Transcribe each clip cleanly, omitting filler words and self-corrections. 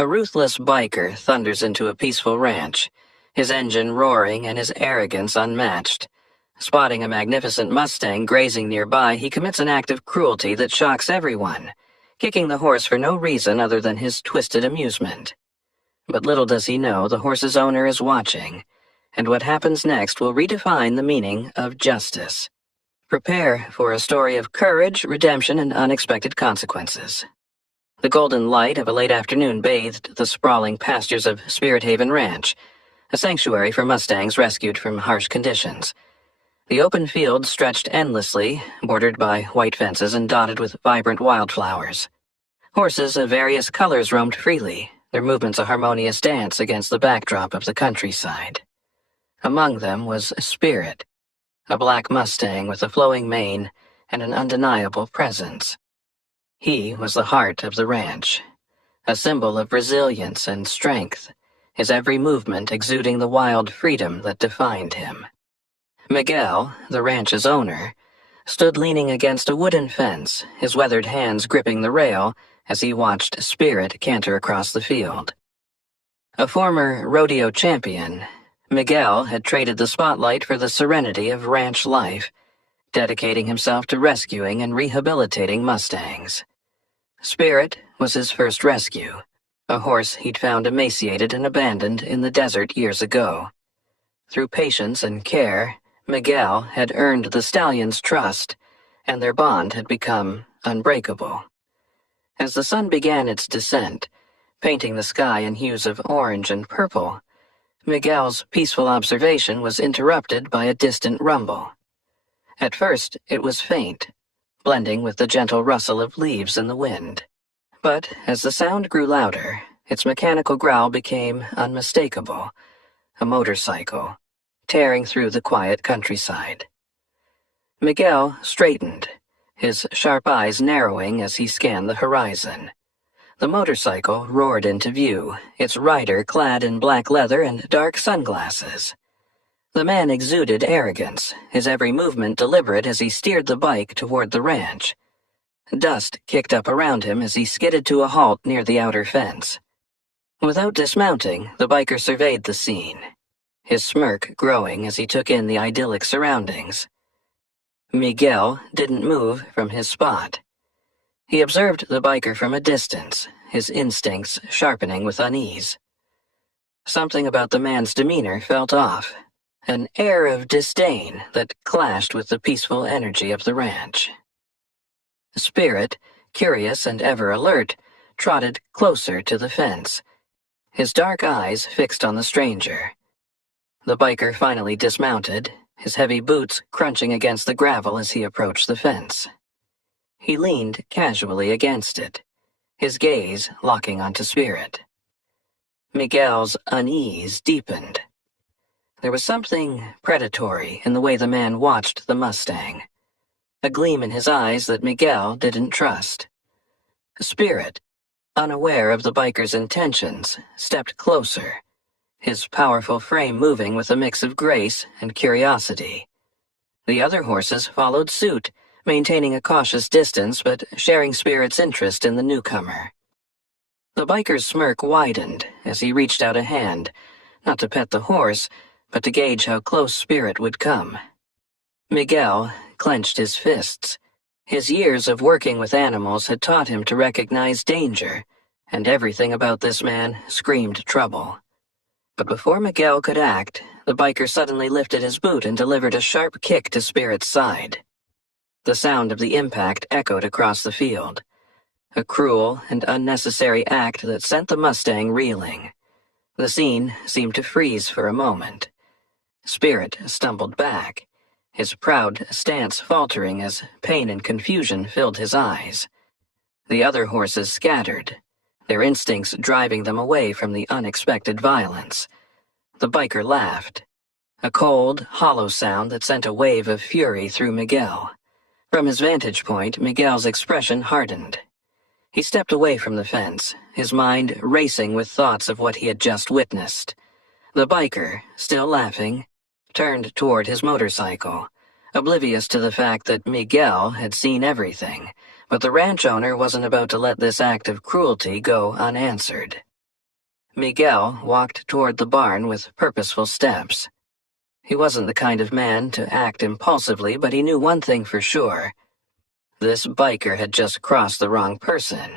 A ruthless biker thunders into a peaceful ranch, his engine roaring and his arrogance unmatched. Spotting a magnificent Mustang grazing nearby, he commits an act of cruelty that shocks everyone, kicking the horse for no reason other than his twisted amusement. But little does he know the horse's owner is watching, and what happens next will redefine the meaning of justice. Prepare for a story of courage, redemption, and unexpected consequences. The golden light of a late afternoon bathed the sprawling pastures of Spirit Haven Ranch, a sanctuary for Mustangs rescued from harsh conditions. The open field stretched endlessly, bordered by white fences and dotted with vibrant wildflowers. Horses of various colors roamed freely, their movements a harmonious dance against the backdrop of the countryside. Among them was Spirit, a black Mustang with a flowing mane and an undeniable presence. He was the heart of the ranch, a symbol of resilience and strength, his every movement exuding the wild freedom that defined him. Miguel, the ranch's owner, stood leaning against a wooden fence, his weathered hands gripping the rail as he watched Spirit canter across the field. A former rodeo champion, Miguel had traded the spotlight for the serenity of ranch life, dedicating himself to rescuing and rehabilitating Mustangs. Spirit was his first rescue, a horse he'd found emaciated and abandoned in the desert years ago. Through patience and care, Miguel had earned the stallion's trust, and their bond had become unbreakable. As the sun began its descent, painting the sky in hues of orange and purple, Miguel's peaceful observation was interrupted by a distant rumble. At first, it was faint, blending with the gentle rustle of leaves in the wind. But as the sound grew louder, its mechanical growl became unmistakable, a motorcycle, tearing through the quiet countryside. Miguel straightened, his sharp eyes narrowing as he scanned the horizon. The motorcycle roared into view, its rider clad in black leather and dark sunglasses. The man exuded arrogance, his every movement deliberate as he steered the bike toward the ranch. Dust kicked up around him as he skidded to a halt near the outer fence. Without dismounting, the biker surveyed the scene, his smirk growing as he took in the idyllic surroundings. Miguel didn't move from his spot. He observed the biker from a distance, his instincts sharpening with unease. Something about the man's demeanor felt off, an air of disdain that clashed with the peaceful energy of the ranch. Spirit, curious and ever alert, trotted closer to the fence, his dark eyes fixed on the stranger. The biker finally dismounted, his heavy boots crunching against the gravel as he approached the fence. He leaned casually against it, his gaze locking onto Spirit. Miguel's unease deepened. There was something predatory in the way the man watched the Mustang, a gleam in his eyes that Miguel didn't trust. Spirit, unaware of the biker's intentions, stepped closer, his powerful frame moving with a mix of grace and curiosity. The other horses followed suit, maintaining a cautious distance but sharing Spirit's interest in the newcomer. The biker's smirk widened as he reached out a hand, not to pet the horse, but to gauge how close Spirit would come. Miguel clenched his fists. His years of working with animals had taught him to recognize danger, and everything about this man screamed trouble. But before Miguel could act, the biker suddenly lifted his boot and delivered a sharp kick to Spirit's side. The sound of the impact echoed across the field, a cruel and unnecessary act that sent the Mustang reeling. The scene seemed to freeze for a moment. Spirit stumbled back, his proud stance faltering as pain and confusion filled his eyes. The other horses scattered, their instincts driving them away from the unexpected violence. The biker laughed, a cold, hollow sound that sent a wave of fury through Miguel. From his vantage point, Miguel's expression hardened. He stepped away from the fence, his mind racing with thoughts of what he had just witnessed. The biker, still laughing, turned toward his motorcycle, oblivious to the fact that Miguel had seen everything, but the ranch owner wasn't about to let this act of cruelty go unanswered. Miguel walked toward the barn with purposeful steps. He wasn't the kind of man to act impulsively, but he knew one thing for sure. This biker had just crossed the wrong person.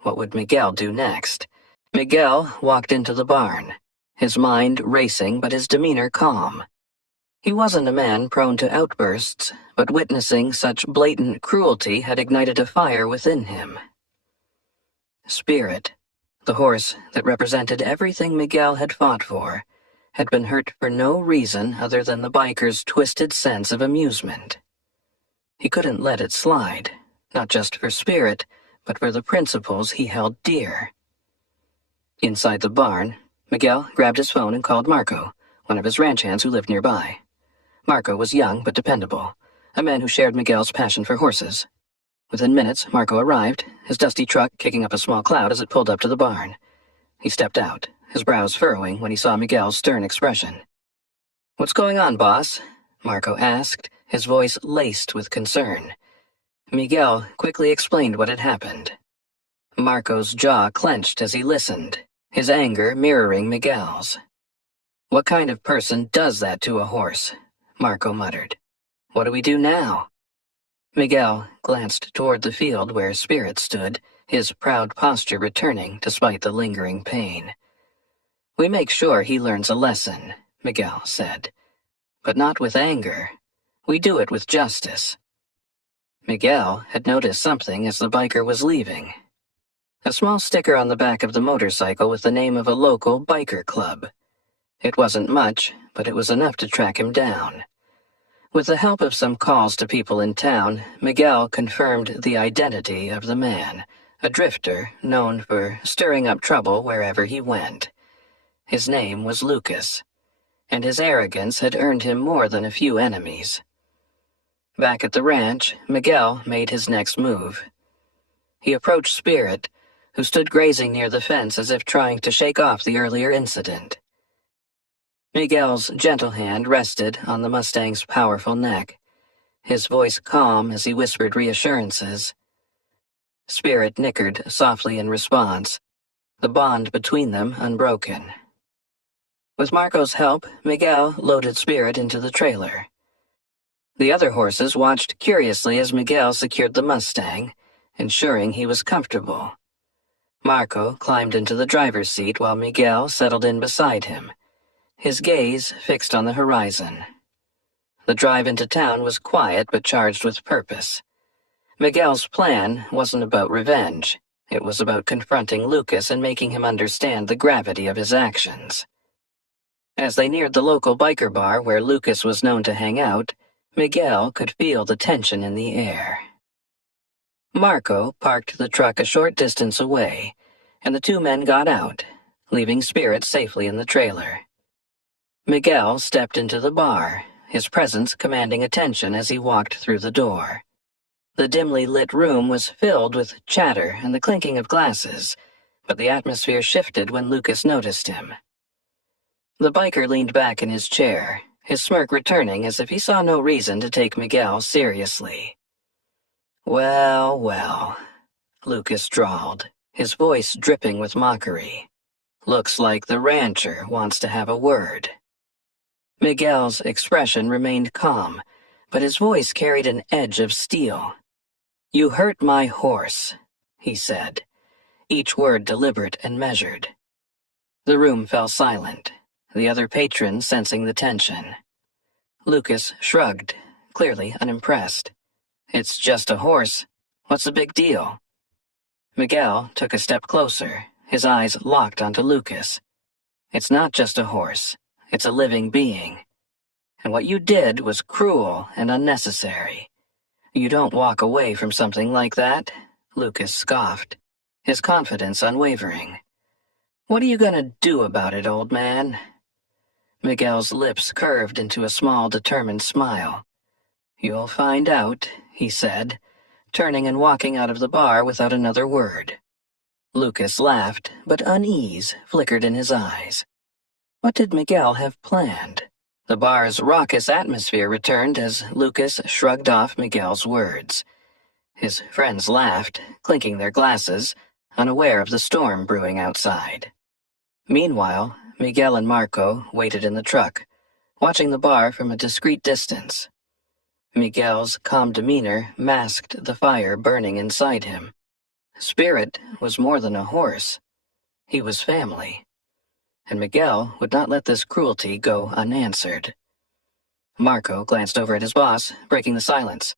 What would Miguel do next? Miguel walked into the barn, his mind racing but his demeanor calm. He wasn't a man prone to outbursts, but witnessing such blatant cruelty had ignited a fire within him. Spirit, the horse that represented everything Miguel had fought for, had been hurt for no reason other than the biker's twisted sense of amusement. He couldn't let it slide, not just for Spirit, but for the principles he held dear. Inside the barn, Miguel grabbed his phone and called Marco, one of his ranch hands who lived nearby. Marco was young but dependable, a man who shared Miguel's passion for horses. Within minutes, Marco arrived, his dusty truck kicking up a small cloud as it pulled up to the barn. He stepped out, his brows furrowing when he saw Miguel's stern expression. "What's going on, boss?" Marco asked, his voice laced with concern. Miguel quickly explained what had happened. Marco's jaw clenched as he listened, his anger mirroring Miguel's. "What kind of person does that to a horse?" Marco muttered. "What do we do now?" Miguel glanced toward the field where Spirit stood, his proud posture returning despite the lingering pain. "We make sure he learns a lesson," Miguel said. "But not with anger. We do it with justice." Miguel had noticed something as the biker was leaving. A small sticker on the back of the motorcycle with the name of a local biker club. It wasn't much, but it was enough to track him down. With the help of some calls to people in town, Miguel confirmed the identity of the man, a drifter known for stirring up trouble wherever he went. His name was Lucas, and his arrogance had earned him more than a few enemies. Back at the ranch, Miguel made his next move. He approached Spirit, who stood grazing near the fence as if trying to shake off the earlier incident. Miguel's gentle hand rested on the Mustang's powerful neck, his voice calm as he whispered reassurances. Spirit nickered softly in response, the bond between them unbroken. With Marco's help, Miguel loaded Spirit into the trailer. The other horses watched curiously as Miguel secured the Mustang, ensuring he was comfortable. Marco climbed into the driver's seat while Miguel settled in beside him, his gaze fixed on the horizon. The drive into town was quiet but charged with purpose. Miguel's plan wasn't about revenge. It was about confronting Lucas and making him understand the gravity of his actions. As they neared the local biker bar where Lucas was known to hang out, Miguel could feel the tension in the air. Marco parked the truck a short distance away, and the two men got out, leaving Spirit safely in the trailer. Miguel stepped into the bar, his presence commanding attention as he walked through the door. The dimly lit room was filled with chatter and the clinking of glasses, but the atmosphere shifted when Lucas noticed him. The biker leaned back in his chair, his smirk returning as if he saw no reason to take Miguel seriously. "Well, well," Lucas drawled, his voice dripping with mockery. "Looks like the rancher wants to have a word." Miguel's expression remained calm, but his voice carried an edge of steel. "You hurt my horse," he said, each word deliberate and measured. The room fell silent, the other patrons sensing the tension. Lucas shrugged, clearly unimpressed. "It's just a horse. What's the big deal?" Miguel took a step closer, his eyes locked onto Lucas. "It's not just a horse. It's a living being. And what you did was cruel and unnecessary. You don't walk away from something like that," Lucas scoffed, his confidence unwavering. "What are you gonna do about it, old man?" Miguel's lips curved into a small, determined smile. "You'll find out," he said, turning and walking out of the bar without another word. Lucas laughed, but unease flickered in his eyes. What did Miguel have planned? The bar's raucous atmosphere returned as Lucas shrugged off Miguel's words. His friends laughed, clinking their glasses, unaware of the storm brewing outside. Meanwhile, Miguel and Marco waited in the truck, watching the bar from a discreet distance. Miguel's calm demeanor masked the fire burning inside him. Spirit was more than a horse. He was family. And Miguel would not let this cruelty go unanswered. Marco glanced over at his boss, breaking the silence.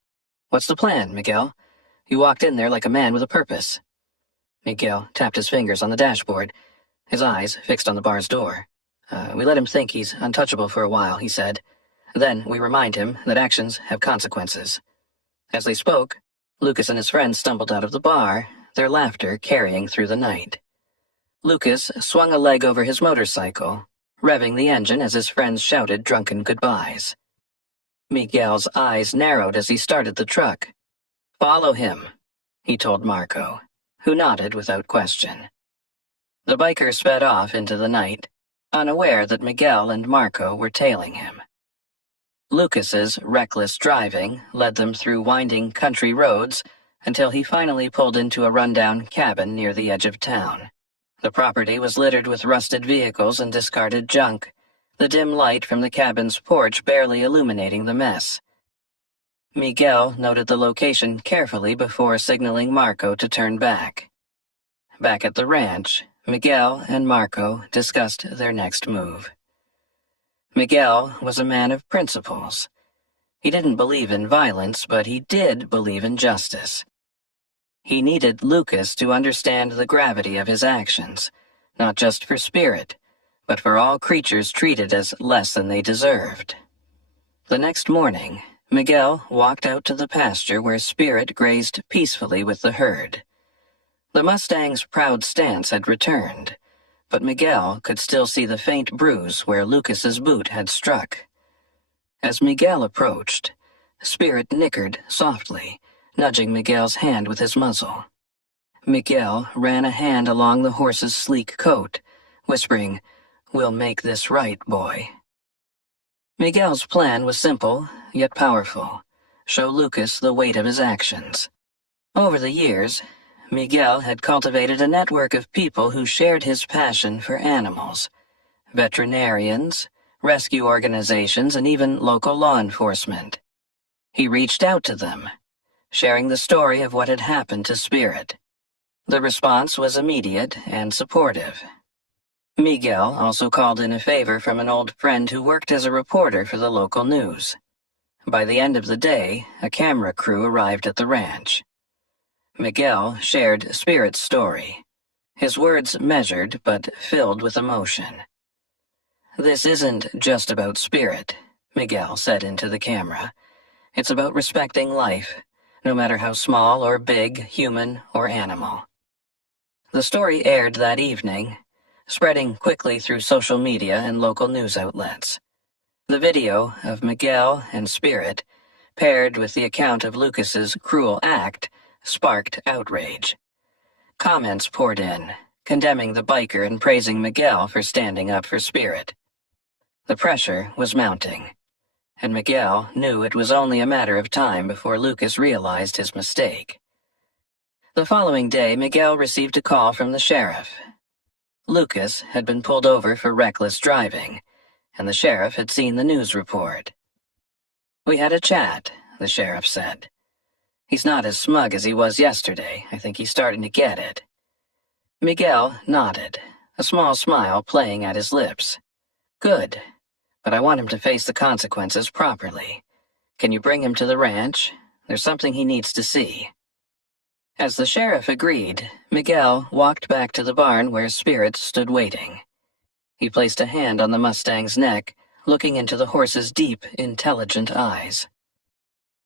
"What's the plan, Miguel? You walked in there like a man with a purpose." Miguel tapped his fingers on the dashboard, his eyes fixed on the bar's door. We let him think he's untouchable for a while," he said. "Then we remind him that actions have consequences." As they spoke, Lucas and his friends stumbled out of the bar, their laughter carrying through the night. Lucas swung a leg over his motorcycle, revving the engine as his friends shouted drunken goodbyes. Miguel's eyes narrowed as he started the truck. "Follow him," he told Marco, who nodded without question. The biker sped off into the night, unaware that Miguel and Marco were tailing him. Lucas's reckless driving led them through winding country roads until he finally pulled into a rundown cabin near the edge of town. The property was littered with rusted vehicles and discarded junk, the dim light from the cabin's porch barely illuminating the mess. Miguel noted the location carefully before signaling Marco to turn back. Back at the ranch, Miguel and Marco discussed their next move. Miguel was a man of principles. He didn't believe in violence, but he did believe in justice. He needed Lucas to understand the gravity of his actions, not just for Spirit, but for all creatures treated as less than they deserved. The next morning, Miguel walked out to the pasture where Spirit grazed peacefully with the herd. The Mustang's proud stance had returned, but Miguel could still see the faint bruise where Lucas's boot had struck. As Miguel approached, Spirit nickered softly, nudging Miguel's hand with his muzzle. Miguel ran a hand along the horse's sleek coat, whispering, "We'll make this right, boy." Miguel's plan was simple, yet powerful: show Lucas the weight of his actions. Over the years, Miguel had cultivated a network of people who shared his passion for animals: veterinarians, rescue organizations, and even local law enforcement. He reached out to them, sharing the story of what had happened to Spirit. The response was immediate and supportive. Miguel also called in a favor from an old friend who worked as a reporter for the local news. By the end of the day, a camera crew arrived at the ranch. Miguel shared Spirit's story, his words measured but filled with emotion. "This isn't just about Spirit," Miguel said into the camera. "It's about respecting life, no matter how small or big, human or animal." The story aired that evening, spreading quickly through social media and local news outlets. The video of Miguel and Spirit, paired with the account of Lucas's cruel act, sparked outrage. Comments poured in, condemning the biker and praising Miguel for standing up for Spirit. The pressure was mounting, and Miguel knew it was only a matter of time before Lucas realized his mistake. The following day, Miguel received a call from the sheriff. Lucas had been pulled over for reckless driving, and the sheriff had seen the news report. "We had a chat," the sheriff said. "He's not as smug as he was yesterday. I think he's starting to get it." Miguel nodded, a small smile playing at his lips. "Good, but I want him to face the consequences properly. Can you bring him to the ranch? There's something he needs to see." As the sheriff agreed, Miguel walked back to the barn where Spirit stood waiting. He placed a hand on the Mustang's neck, looking into the horse's deep, intelligent eyes.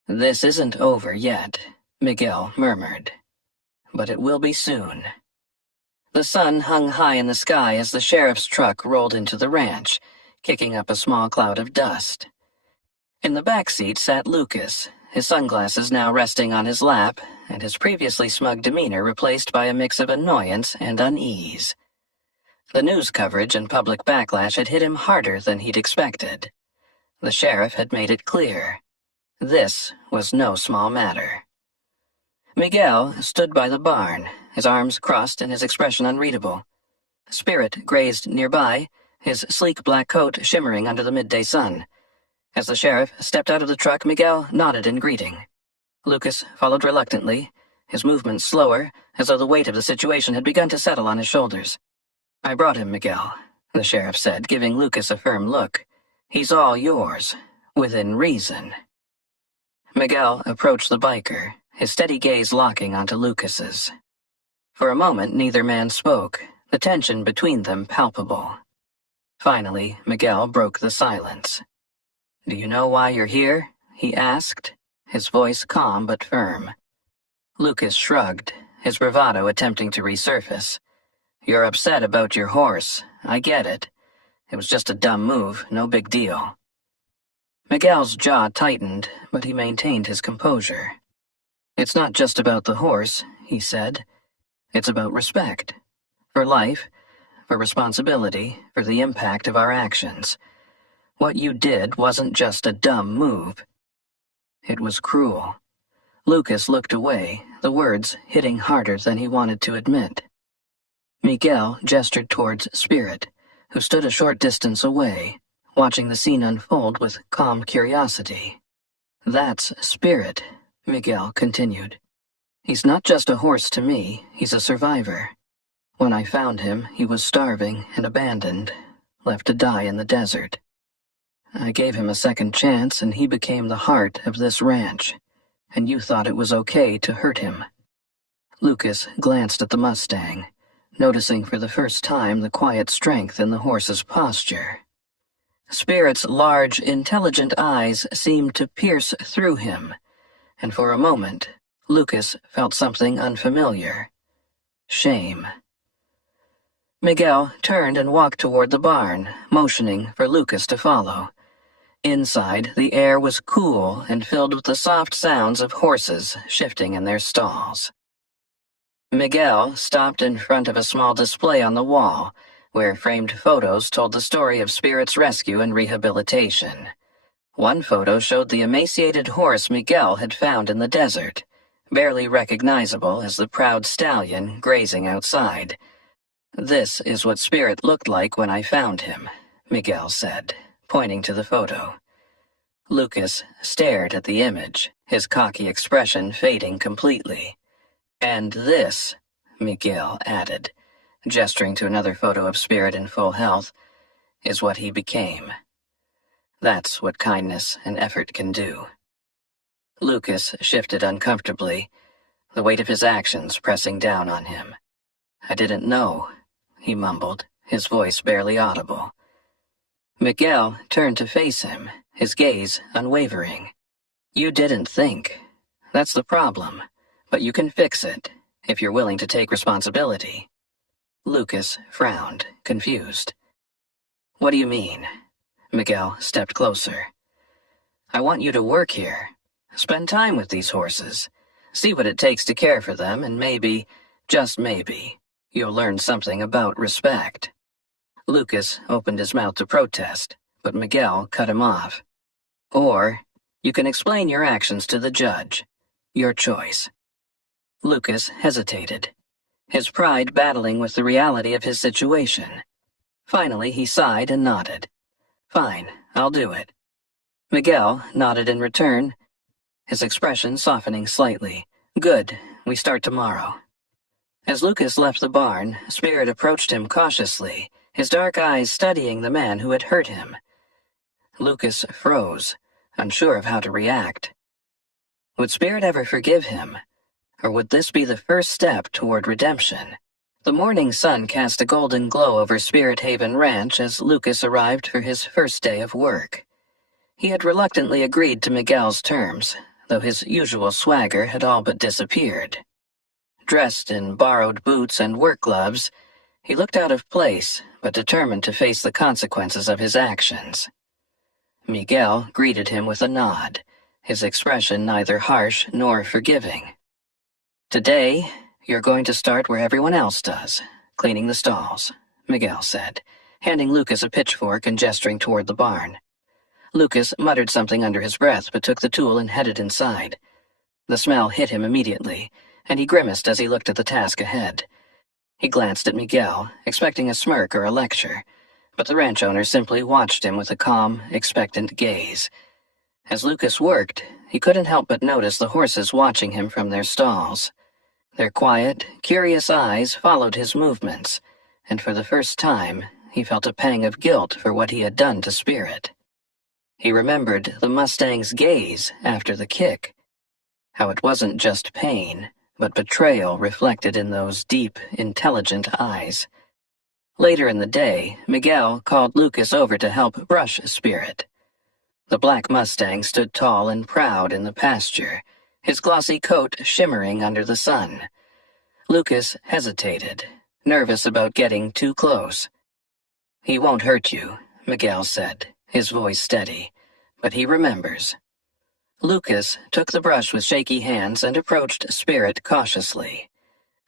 "This isn't over yet," Miguel murmured. "But it will be soon." The sun hung high in the sky as the sheriff's truck rolled into the ranch, kicking up a small cloud of dust. In the back seat sat Lucas, his sunglasses now resting on his lap, and his previously smug demeanor replaced by a mix of annoyance and unease. The news coverage and public backlash had hit him harder than he'd expected. The sheriff had made it clear. This was no small matter. Miguel stood by the barn, his arms crossed and his expression unreadable. Spirit grazed nearby, his sleek black coat shimmering under the midday sun. As the sheriff stepped out of the truck, Miguel nodded in greeting. Lucas followed reluctantly, his movements slower, as though the weight of the situation had begun to settle on his shoulders. "I brought him, Miguel," the sheriff said, giving Lucas a firm look. "He's all yours, within reason." Miguel approached the biker, his steady gaze locking onto Lucas's. For a moment, neither man spoke, the tension between them palpable. Finally, Miguel broke the silence. "Do you know why you're here?" he asked, his voice calm but firm. Lucas shrugged, his bravado attempting to resurface. "You're upset about your horse. I get it. It was just a dumb move, no big deal." Miguel's jaw tightened, but he maintained his composure. "It's not just about the horse," he said. "It's about respect. For life, for responsibility, for the impact of our actions. What you did wasn't just a dumb move. It was cruel." Lucas looked away, the words hitting harder than he wanted to admit. Miguel gestured towards Spirit, who stood a short distance away, watching the scene unfold with calm curiosity. "That's Spirit," Miguel continued. "He's not just a horse to me, he's a survivor. When I found him, he was starving and abandoned, left to die in the desert. I gave him a second chance and he became the heart of this ranch, and you thought it was okay to hurt him." Lucas glanced at the Mustang, noticing for the first time the quiet strength in the horse's posture. Spirit's large, intelligent eyes seemed to pierce through him, and for a moment, Lucas felt something unfamiliar. Shame. Miguel turned and walked toward the barn, motioning for Lucas to follow. Inside, the air was cool and filled with the soft sounds of horses shifting in their stalls. Miguel stopped in front of a small display on the wall, where framed photos told the story of Spirit's rescue and rehabilitation. One photo showed the emaciated horse Miguel had found in the desert, barely recognizable as the proud stallion grazing outside. "This is what Spirit looked like when I found him," Miguel said, pointing to the photo. Lucas stared at the image, his cocky expression fading completely. "And this," Miguel added, gesturing to another photo of Spirit in full health, "is what he became. That's what kindness and effort can do." Lucas shifted uncomfortably, the weight of his actions pressing down on him. "I didn't know," he mumbled, his voice barely audible. Miguel turned to face him, his gaze unwavering. "You didn't think. That's the problem. But you can fix it, if you're willing to take responsibility." Lucas frowned, confused. "What do you mean?" Miguel stepped closer. "I want you to work here. Spend time with these horses. See what it takes to care for them, and maybe, just maybe, you'll learn something about respect." Lucas opened his mouth to protest, but Miguel cut him off. "Or, you can explain your actions to the judge. Your choice." Lucas hesitated, his pride battling with the reality of his situation. Finally, he sighed and nodded. "Fine, I'll do it." Miguel nodded in return, his expression softening slightly. "Good, we start tomorrow." As Lucas left the barn, Spirit approached him cautiously, his dark eyes studying the man who had hurt him. Lucas froze, unsure of how to react. Would Spirit ever forgive him? Or would this be the first step toward redemption? The morning sun cast a golden glow over Spirit Haven Ranch as Lucas arrived for his first day of work. He had reluctantly agreed to Miguel's terms, though his usual swagger had all but disappeared. Dressed in borrowed boots and work gloves, he looked out of place, but determined to face the consequences of his actions. Miguel greeted him with a nod, his expression neither harsh nor forgiving. "Today, you're going to start where everyone else does, cleaning the stalls," Miguel said, handing Lucas a pitchfork and gesturing toward the barn. Lucas muttered something under his breath but took the tool and headed inside. The smell hit him immediately, and he grimaced as he looked at the task ahead. He glanced at Miguel, expecting a smirk or a lecture, but the ranch owner simply watched him with a calm, expectant gaze. As Lucas worked, he couldn't help but notice the horses watching him from their stalls. Their quiet, curious eyes followed his movements, and for the first time, he felt a pang of guilt for what he had done to Spirit. He remembered the Mustang's gaze after the kick, how it wasn't just pain, but betrayal reflected in those deep, intelligent eyes. Later in the day, Miguel called Lucas over to help brush Spirit. The black Mustang stood tall and proud in the pasture, his glossy coat shimmering under the sun. Lucas hesitated, nervous about getting too close. "He won't hurt you," Miguel said, his voice steady, "but he remembers." Lucas took the brush with shaky hands and approached Spirit cautiously.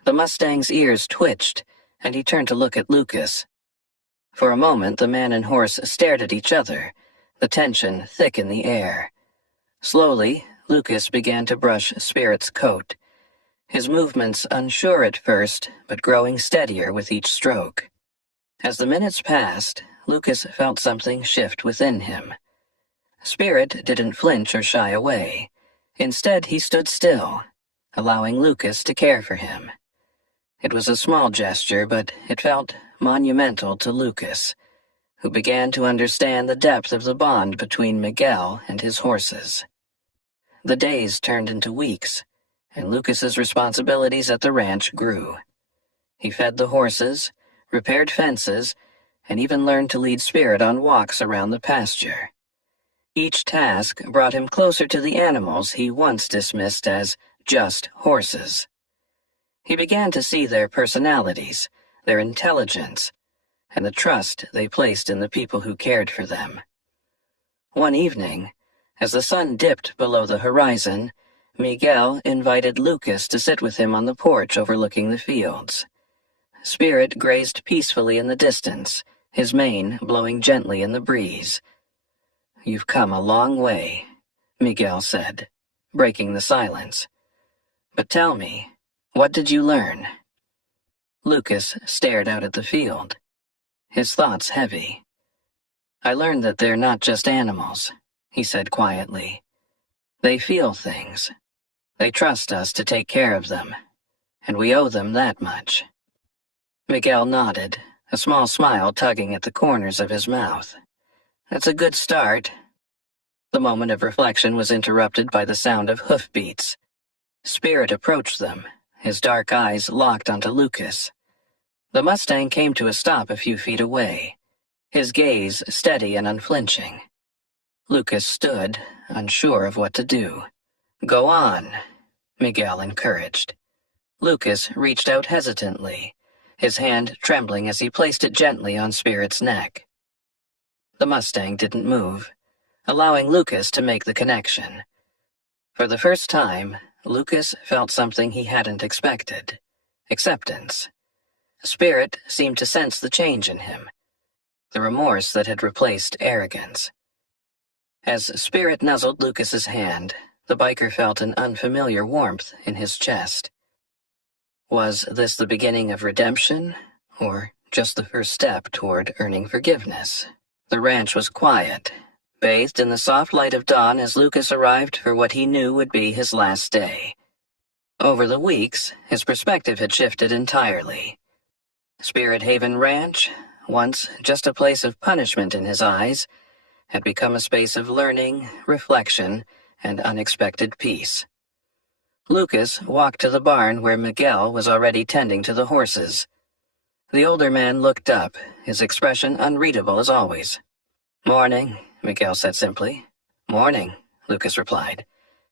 The Mustang's ears twitched, and he turned to look at Lucas. For a moment, the man and horse stared at each other, the tension thick in the air. Slowly, Lucas began to brush Spirit's coat, his movements unsure at first, but growing steadier with each stroke. As the minutes passed, Lucas felt something shift within him. Spirit didn't flinch or shy away. Instead, he stood still, allowing Lucas to care for him. It was a small gesture, but it felt monumental to Lucas, who began to understand the depth of the bond between Miguel and his horses. The days turned into weeks, and Lucas's responsibilities at the ranch grew. He fed the horses, repaired fences, and even learned to lead Spirit on walks around the pasture. Each task brought him closer to the animals he once dismissed as just horses. He began to see their personalities, their intelligence, and the trust they placed in the people who cared for them. One evening, as the sun dipped below the horizon, Miguel invited Lucas to sit with him on the porch overlooking the fields. Spirit grazed peacefully in the distance, his mane blowing gently in the breeze. "You've come a long way," Miguel said, breaking the silence. "But tell me, what did you learn?" Lucas stared out at the field, his thoughts heavy. "I learned that they're not just animals," he said quietly. "They feel things. They trust us to take care of them, and we owe them that much." Miguel nodded, a small smile tugging at the corners of his mouth. "That's a good start." The moment of reflection was interrupted by the sound of hoofbeats. Spirit approached them, his dark eyes locked onto Lucas. The Mustang came to a stop a few feet away, his gaze steady and unflinching. Lucas stood, unsure of what to do. "Go on," Miguel encouraged. Lucas reached out hesitantly, his hand trembling as he placed it gently on Spirit's neck. The Mustang didn't move, allowing Lucas to make the connection. For the first time, Lucas felt something he hadn't expected: acceptance. Spirit seemed to sense the change in him, the remorse that had replaced arrogance. As Spirit nuzzled Lucas's hand, the biker felt an unfamiliar warmth in his chest. Was this the beginning of redemption, or just the first step toward earning forgiveness? The ranch was quiet, bathed in the soft light of dawn as Lucas arrived for what he knew would be his last day. Over the weeks, his perspective had shifted entirely. Spirit Haven Ranch, once just a place of punishment in his eyes, had become a space of learning, reflection, and unexpected peace. Lucas walked to the barn where Miguel was already tending to the horses. The older man looked up, his expression unreadable as always. "Morning," Miguel said simply. "Morning," Lucas replied,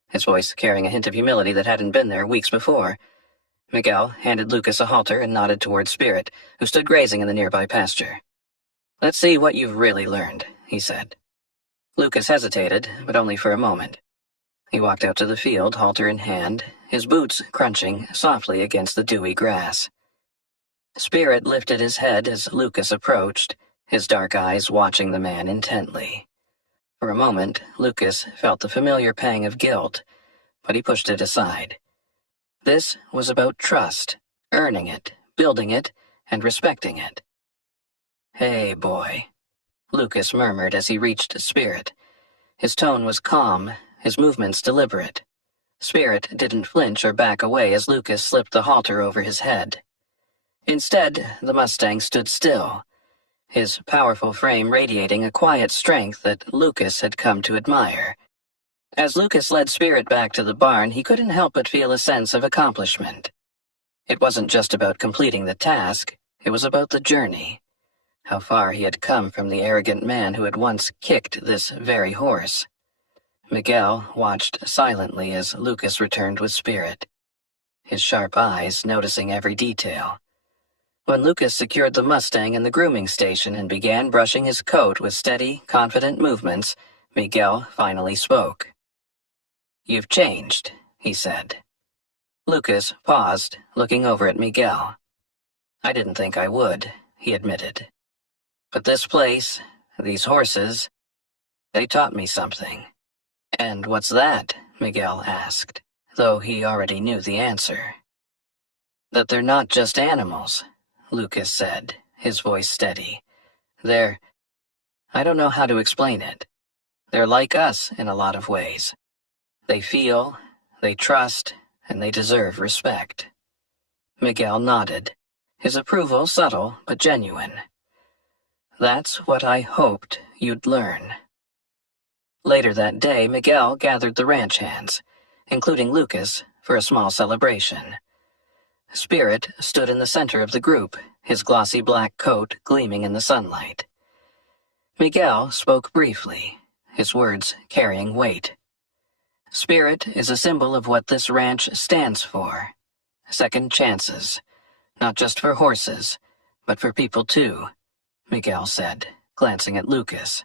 his voice carrying a hint of humility that hadn't been there weeks before. Miguel handed Lucas a halter and nodded toward Spirit, who stood grazing in the nearby pasture. "Let's see what you've really learned," he said. Lucas hesitated, but only for a moment. He walked out to the field, halter in hand, his boots crunching softly against the dewy grass. Spirit lifted his head as Lucas approached, his dark eyes watching the man intently. For a moment, Lucas felt the familiar pang of guilt, but he pushed it aside. This was about trust, earning it, building it and respecting it. "Hey, boy," Lucas murmured as he reached Spirit. His tone was calm, his movements deliberate. Spirit didn't flinch or back away as Lucas slipped the halter over his head. Instead, the Mustang stood still, his powerful frame radiating a quiet strength that Lucas had come to admire. As Lucas led Spirit back to the barn, he couldn't help but feel a sense of accomplishment. It wasn't just about completing the task, it was about the journey. How far he had come from the arrogant man who had once kicked this very horse. Miguel watched silently as Lucas returned with Spirit, his sharp eyes noticing every detail. When Lucas secured the Mustang in the grooming station and began brushing his coat with steady, confident movements, Miguel finally spoke. "You've changed," he said. Lucas paused, looking over at Miguel. "I didn't think I would," he admitted. "But this place, these horses, they taught me something." "And what's that?" Miguel asked, though he already knew the answer. "That they're not just animals," Lucas said, his voice steady. I don't know how to explain it. They're like us in a lot of ways. They feel, they trust, and they deserve respect." Miguel nodded, his approval subtle but genuine. "That's what I hoped you'd learn." Later that day, Miguel gathered the ranch hands, including Lucas, for a small celebration. Spirit stood in the center of the group, his glossy black coat gleaming in the sunlight. Miguel spoke briefly, his words carrying weight. "Spirit is a symbol of what this ranch stands for. Second chances, not just for horses, but for people too," Miguel said, glancing at Lucas.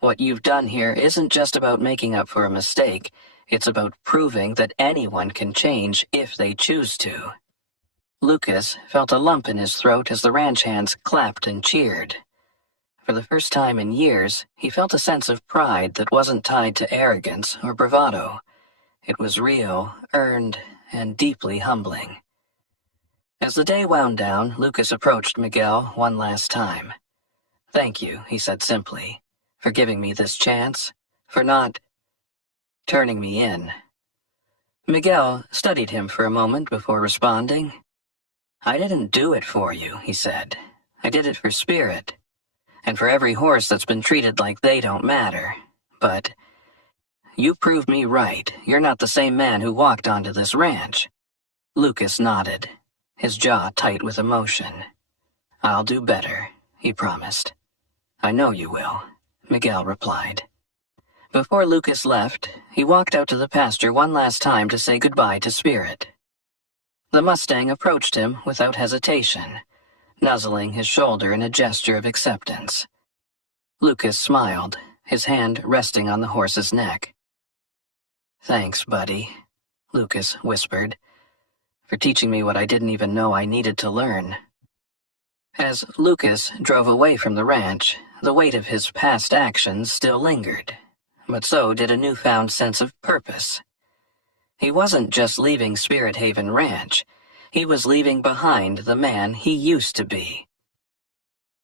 "What you've done here isn't just about making up for a mistake, it's about proving that anyone can change if they choose to." Lucas felt a lump in his throat as the ranch hands clapped and cheered. For the first time in years, he felt a sense of pride that wasn't tied to arrogance or bravado. It was real, earned, and deeply humbling. As the day wound down, Lucas approached Miguel one last time. "Thank you," he said simply, "for giving me this chance, for not turning me in." Miguel studied him for a moment before responding. "I didn't do it for you," he said. "I did it for Spirit, and for every horse that's been treated like they don't matter. But you proved me right. You're not the same man who walked onto this ranch." Lucas nodded, his jaw tight with emotion. "I'll do better," he promised. "I know you will," Miguel replied. Before Lucas left, he walked out to the pasture one last time to say goodbye to Spirit. The Mustang approached him without hesitation, nuzzling his shoulder in a gesture of acceptance. Lucas smiled, his hand resting on the horse's neck. "Thanks, buddy," Lucas whispered, "for teaching me what I didn't even know I needed to learn." As Lucas drove away from the ranch, the weight of his past actions still lingered, but so did a newfound sense of purpose. He wasn't just leaving Spirit Haven Ranch, he was leaving behind the man he used to be.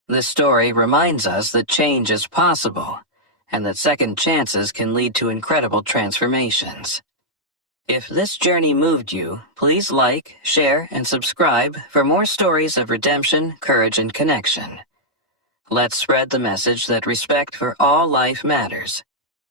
This story reminds us that change is possible, and that second chances can lead to incredible transformations. If this journey moved you, please like, share, and subscribe for more stories of redemption, courage, and connection. Let's spread the message that respect for all life matters.